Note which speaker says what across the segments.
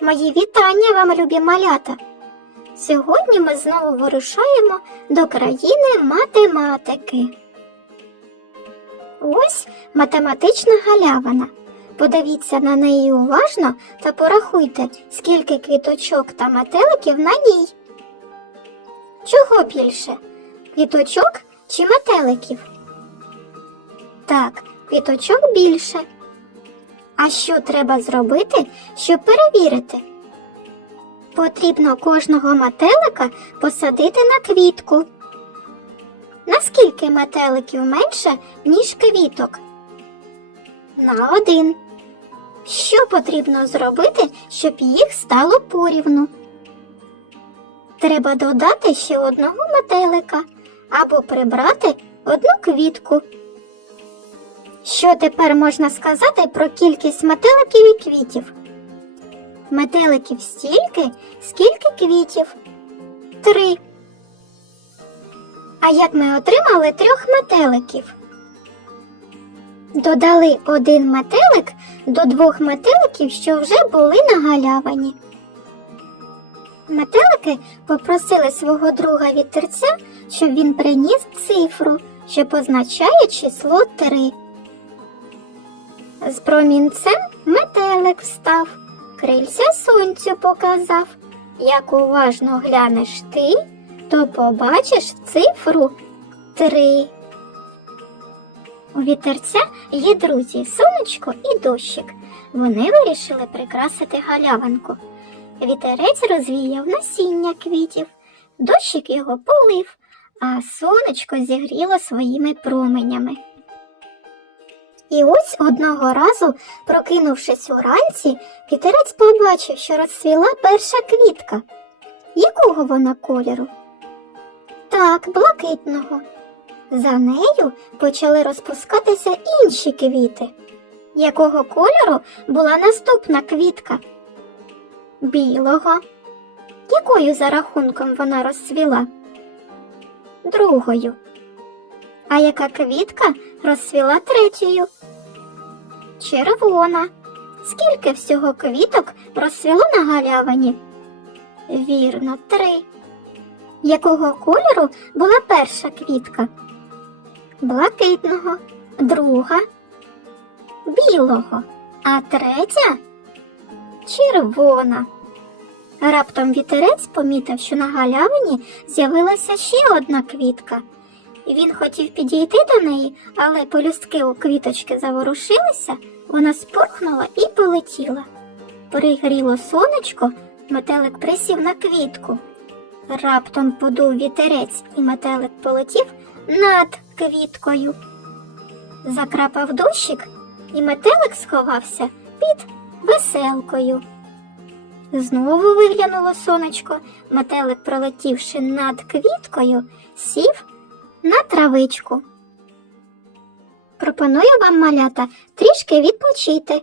Speaker 1: Мої вітання вам, любі малята! Сьогодні ми знову вирушаємо до країни математики. Ось математична галявина. Подивіться на неї уважно та порахуйте, скільки квіточок та метеликів на ній. Чого більше? Квіточок чи метеликів? Так, квіточок більше. А що треба зробити, щоб перевірити? Потрібно кожного метелика посадити на квітку. Наскільки метеликів менше, ніж квіток? На один. Що потрібно зробити, щоб їх стало порівну? Треба додати ще одного метелика або прибрати одну квітку. Що тепер можна сказати про кількість метеликів і квітів? Метеликів стільки, скільки квітів? Три. А як ми отримали трьох метеликів? Додали один метелик до двох метеликів, що вже були на галявині. Метелики попросили свого друга вітерця, щоб він приніс цифру, що позначає число 3. З промінцем метелик встав, крильця сонцю показав. Як уважно глянеш ти, то побачиш цифру три. У вітерця є друзі сонечко і дощик. Вони вирішили прикрасити галявинку. Вітерець розвіяв насіння квітів, дощик його полив, а сонечко зігріло своїми променями. І ось одного разу, прокинувшись уранці, вітерець побачив, що розцвіла перша квітка. Якого вона кольору? Так, блакитного. За нею почали розпускатися інші квіти. Якого кольору була наступна квітка? Білого. Якою за рахунком вона розцвіла? Другою а яка квітка розсвіла третьою? Червона. Скільки всього квіток розцвіло на галявині? Вірно, три. Якого кольору була перша квітка? Блакитного, друга, білого, а третя червона. Раптом вітерець помітив, що на галявині з'явилася ще одна квітка він хотів підійти до неї, але полюстки у квіточки заворушилися, вона спорхнула і полетіла. Пригріло сонечко, метелик присів на квітку. Раптом подув вітерець, і метелик полетів над квіткою. Закрапав дощик, і метелик сховався під веселкою. Знову виглянуло сонечко, метелик, пролетівши над квіткою, сів на травичку. Пропоную вам малята трішки відпочити.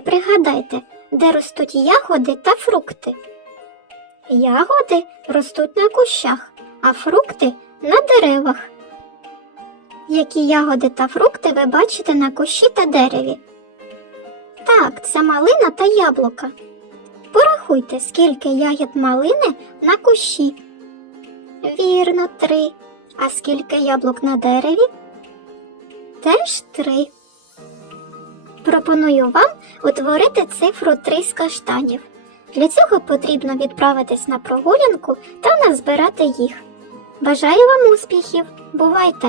Speaker 1: та пригадайте, де ростуть ягоди та фрукти. Ягоди ростуть на кущах, а фрукти на деревах. Які ягоди та фрукти ви бачите на кущі та дереві? Так, це малина та яблука. Порахуйте, скільки ягід малини на кущі. Вірно, три. А скільки яблук на дереві? Теж три. Пропоную вам утворити цифру 3 з каштанів. Для цього потрібно відправитись на прогулянку та назбирати їх. Бажаю вам успіхів! Бувайте!